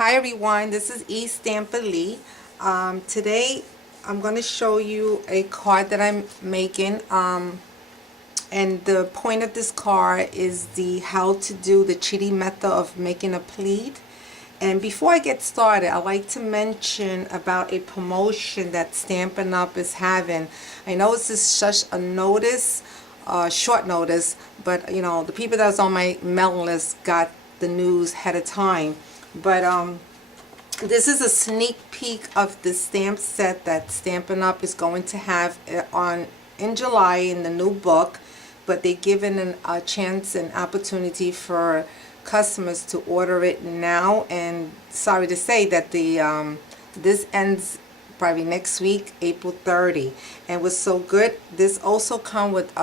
Hi everyone, this is Pleated. Today I'm going to show you a card that I'm making, and the point of this card is the how to do the cheating method of making a pleat. And before I get started, I'd like to mention about a promotion that Stampin' Up! Is having. I know this is such a notice, short notice, but you know, the people that was on my mailing list got the news ahead of time. But this is a sneak peek of the stamp set that Stampin' Up! Is going to have in July in the new book. But they're giving a chance and opportunity for customers to order it now. And sorry to say that the this ends probably next week, April 30. And what's so good, this also come with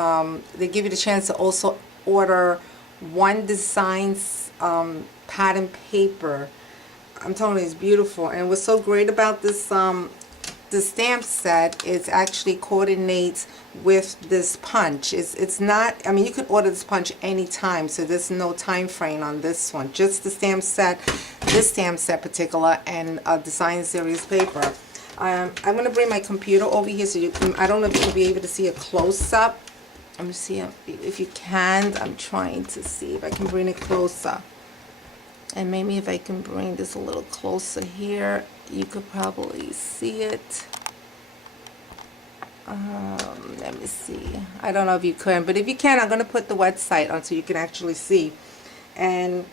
they give you the chance to also order one design's pattern paper. I'm telling you, it's beautiful. And what's so great about this the stamp set is actually coordinates with this punch. It's not, I mean, you could order this punch anytime, so there's no time frame on this one. Just the stamp set, this stamp set particular, and a design series paper. I'm going to bring my computer over here so you can, I don't know if you can be able to see a close-up. Let me see if you can. I'm trying to see if I can bring it closer. And maybe if I can bring this a little closer here, you could probably see it. Let me see. I don't know if you can, but if you can, I'm going to put the website on so you can actually see. And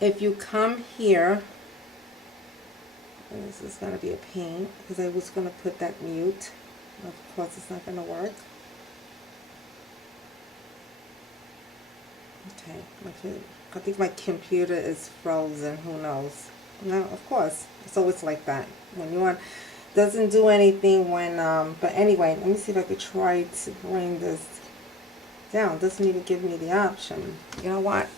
if you come here, this is going to be a pain because I was going to put that mute. Of course, it's not going to work. Okay, I think my computer is frozen. Who knows? No, of course. It's always like that. When you want, doesn't do anything when. But anyway, let me see if I could try to bring this down. It doesn't even give me the option. You know what?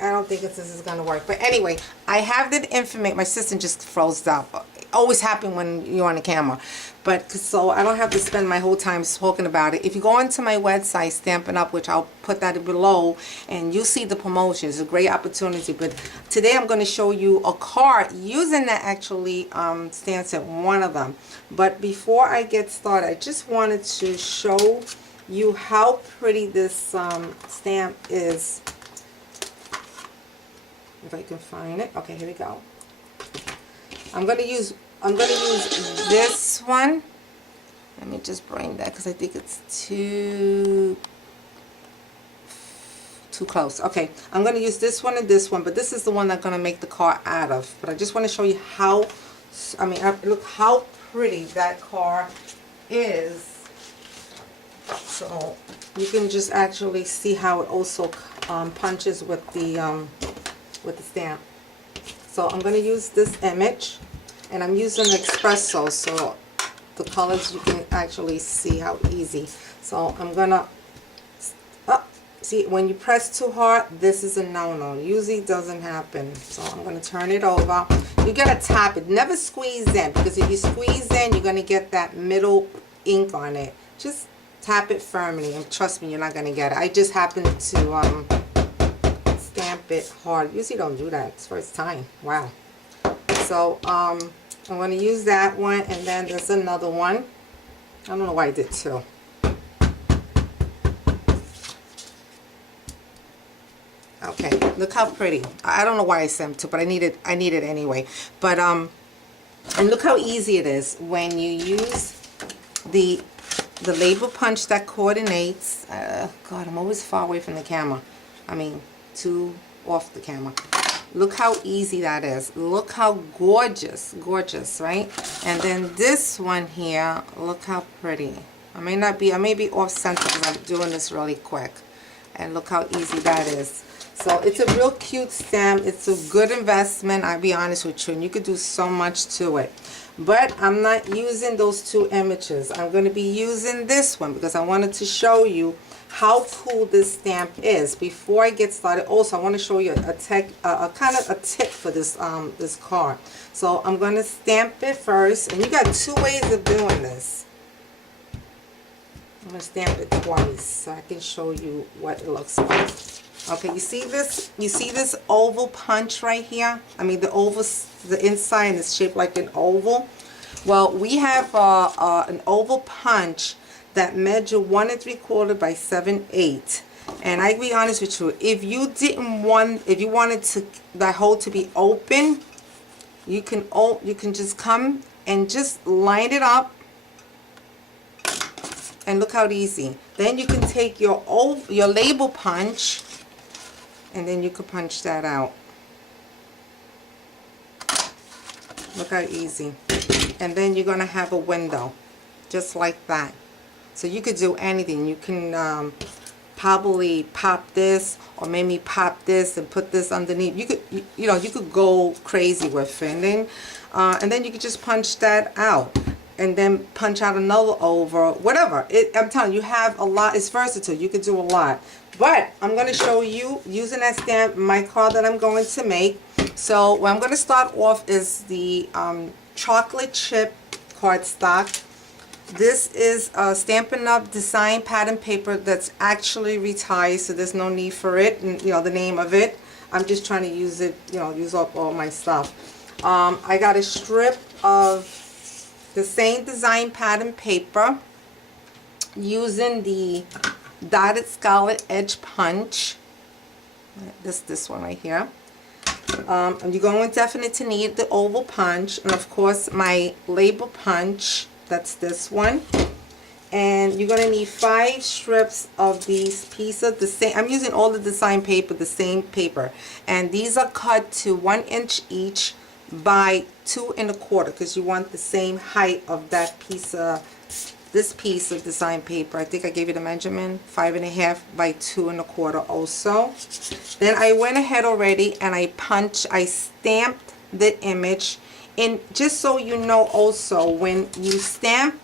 I don't think this is going to work. But anyway, I have the information. My system just froze up. It always happens when you're on the camera. But so I don't have to spend my whole time talking about it. If you go onto my website, Stampin' Up!, which I'll put that below, and you'll see the promotions. It's a great opportunity. But today I'm going to show you a card using that actually stamp set, one of them. But before I get started, I just wanted to show you how pretty this stamp is. If I can find it. Okay, here we go. I'm gonna use this one. Let me just bring that because I think it's too close. Okay, I'm gonna use this one and this one, but this is the one I'm gonna make the card out of. But I just want to show you how, I mean, look how pretty that card is. So you can just actually see how it also punches with the stamp. So I'm going to use this image, and I'm using espresso, so the colors you can actually see how easy. So I'm gonna see, when you press too hard, this is a no-no. Usually doesn't happen. So I'm going to turn it over. You gotta tap it, never squeeze in, because if you squeeze in, you're going to get that middle ink on it. Just tap it firmly, and trust me, you're not going to get it. I just happened to stamp it hard. Usually don't do that. It's first time. Wow. So I'm going to use that one, and then there's another one. I don't know why I did two. Okay, look how pretty. I don't know why I sent two, but I need it anyway. But and look how easy it is when you use the label punch that coordinates. God, I'm always far away from the camera. I mean, too off the camera. Look how easy that is. Look how gorgeous, right? And then this one here, look how pretty. I may be off center because I'm doing this really quick. And look how easy that is. So it's a real cute stamp. It's a good investment, I'll be honest with you, and you could do so much to it. But I'm not using those two images. I'm going to be using this one because I wanted to show you how cool this stamp is. Before I get started, also I want to show you a kind of a tip for this this card. So I'm going to stamp it first, and you got two ways of doing this. I'm going to stamp it twice so I can show you what it looks like. Okay, you see this? You see this oval punch right here? I mean, the inside is shaped like an oval. Well, we have an oval punch that measure 1 3/4 by 7/8. And I be honest with you, if you wanted to that hole to be open, you can just come and just line it up, and look how easy. Then you can take your label punch, and then you could punch that out. Look how easy. And then you're gonna have a window just like that. So you could do anything. You can probably pop this, or maybe pop this and put this underneath. You could, you could go crazy with it, and then you could just punch that out, and then punch out another over, whatever. I'm telling you, you have a lot. It's versatile. You could do a lot. But I'm going to show you using that stamp my card that I'm going to make. So what I'm going to start off is the chocolate chip cardstock. This is Stampin' Up! Design pattern paper that's actually retired, so there's no need for it, and the name of it. I'm just trying to use it, use up all my stuff. I got a strip of the same design pattern paper using the dotted scarlet edge punch. This one right here. And you're going to definitely need the oval punch, and of course my label punch. That's this one. And you're going to need 5 strips of these pieces. The same. I'm using all the design paper, the same paper. And these are cut to 1 inch each by 2 1/4, because you want the same height of that piece of, this piece of design paper. I think I gave you the measurement, 5 1/2 by 2 1/4 also. Then I went ahead already and I stamped the image. And just so you know also, when you stamp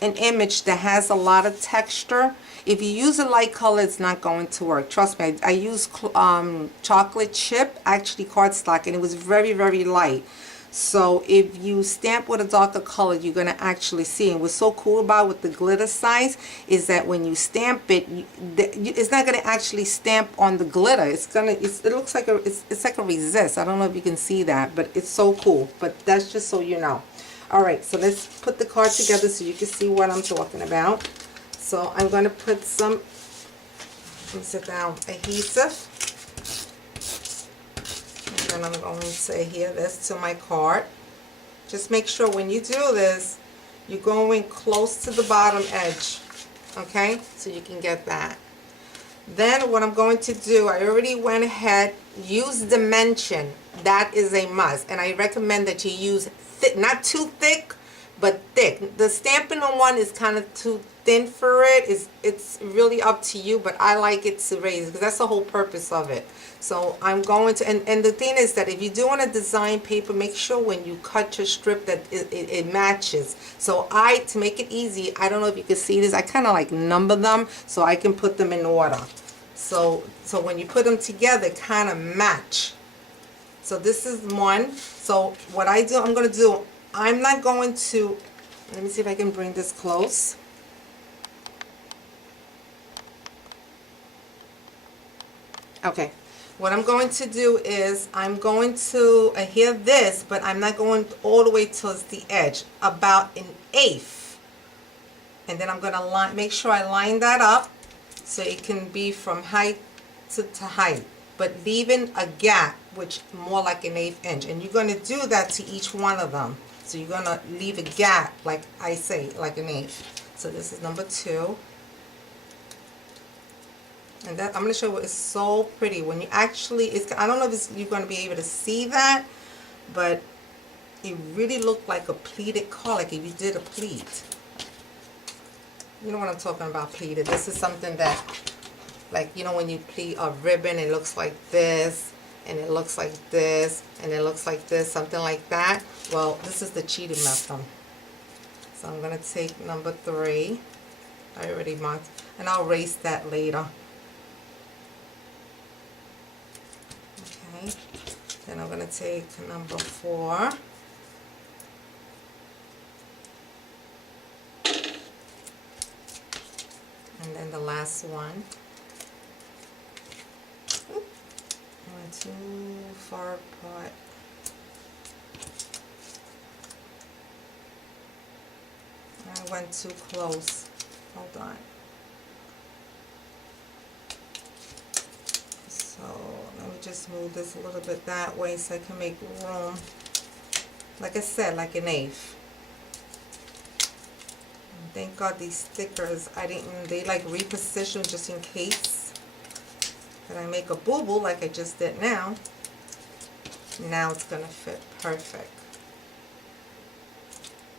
an image that has a lot of texture, if you use a light color, it's not going to work. Trust me, I used chocolate chip, actually cardstock, and it was very, very light. So if you stamp with a darker color, you're going to actually see. And what's so cool about with the glitter size is that when you stamp it, it's not going to actually stamp on the glitter. It looks like it's like a resist. I don't know if you can see that, but it's so cool. But that's just so you know. All right, so let's put the card together so you can see what I'm talking about. So I'm going to put some, let me sit down, adhesive. And I'm going to adhere this to my card. Just make sure when you do this, you're going close to the bottom edge, okay? So you can get that. Then what I'm going to do, I already went ahead, use dimension. That is a must. And I recommend that you use thick, not too thick, but thick. The Stampin' one is kind of too thin for it. It's really up to you, but I like it to raise, because that's the whole purpose of it. So I'm going to, and the thing is that if you're doing a design paper, make sure when you cut your strip that it matches. So to make it easy, I don't know if you can see this, I kind of like number them so I can put them in order. So when you put them together, kind of match. So this is one. So what I'm going to do, I'm not going to, let me see if I can bring this close. Okay. What I'm going to do is I'm going to adhere this, but I'm not going all the way towards the edge, about 1/8. And then I'm going to make sure I line that up so it can be from height to height, but leaving a gap, which more like 1/8 inch. And you're going to do that to each one of them. So you're going to leave a gap, like I say, like 1/8. So this is number 2. And that I'm going to show you, it's so pretty when you actually, I don't know if you're going to be able to see that, but it really looked like a pleated card, like if you did a pleat. You know what I'm talking about, pleated. This is something that, like, when you pleat a ribbon, it looks like this, and it looks like this, and it looks like this, something like that. Well, this is the cheated method. So I'm going to take number 3. I already marked, and I'll erase that later. Okay, then I'm going to take number 4. And then the last one. Ooh, went too far apart. I went too close. Hold on. So let me just move this a little bit that way so I can make room. Like I said, like an eighth. And thank God these stickers, they like reposition just in case that I make a boo-boo like I just did now. Now it's gonna fit perfect.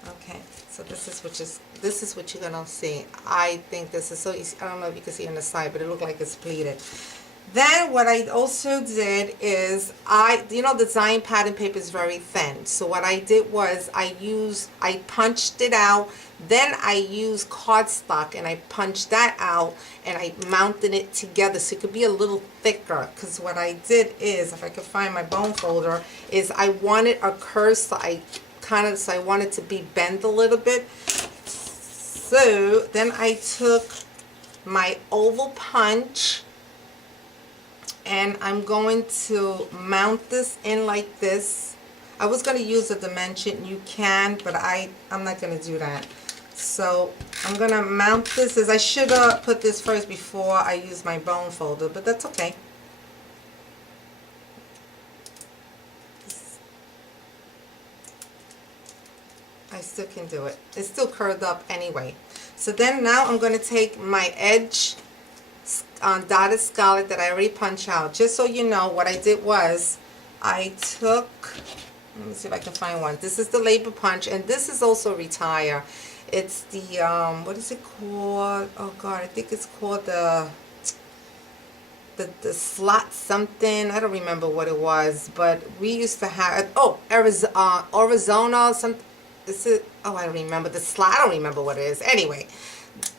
Okay, so this is what you're gonna see. I think this is so easy. I don't know if you can see on the side, but it looks like it's pleated. Then what I also did is the design pattern paper is very thin. So what I did was I punched it out. Then I used cardstock and I punched that out and I mounted it together so it could be a little thicker. Because what I did is, if I could find my bone folder, is I wanted a curve, so I wanted to be bent a little bit. So then I took my oval punch and I'm going to mount this in like this. I was going to use a dimension. You can, but I'm not going to do that. So I'm going to mount this. As I should have put this first before I use my bone folder, but that's okay. I still can do it. It's still curved up anyway. So then now I'm going to take my edge dotted scarlet that I already punched out. Just so you know, what I did was I took, let me see if I can find one. This is the labor punch, and this is also retire. It's the what is it called? Oh God, I think it's called the slot something. I don't remember what it was, but we used to have Arizona something. Is it? Oh, I don't remember the slot. I don't remember what it is. Anyway,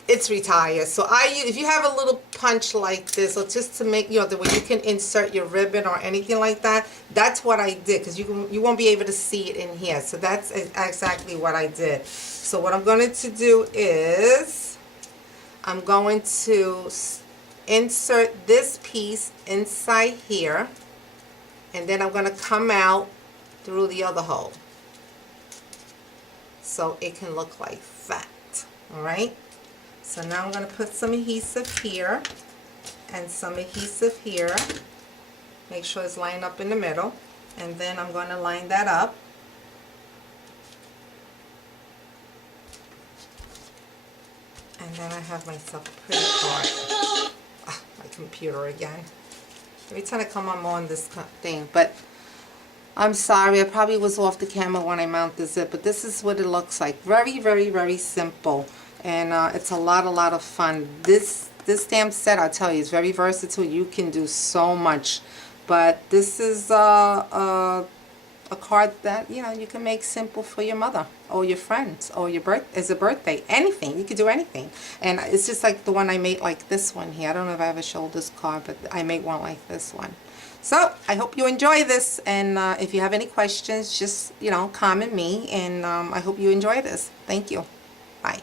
it's retire. So if you have a little punch like this, or just to make, the way you can insert your ribbon or anything like that, that's what I did, because you won't be able to see it in here. So that's exactly what I did. So what I'm going to do is I'm going to insert this piece inside here, and then I'm going to come out through the other hole so it can look like that. Alright, so now I'm going to put some adhesive here and some adhesive here. Make sure it's lined up in the middle, and then I'm going to line that up. And then I have myself a pretty card. My computer again. Every time I come on this thing, but I'm sorry, I probably was off the camera when I mounted the zip, but this is what it looks like. Very, very, very simple, and it's a lot of fun. This stamp set, I'll tell you, is very versatile. You can do so much, but this is a card that you can make simple for your mother or your friends or as a birthday. Anything, you could do anything. And it's just like the one I made, like this one here. I don't know if I ever showed this card, but I made one like this one. So I hope you enjoy this, and if you have any questions, just comment me, and I hope you enjoy this. Thank you. Bye.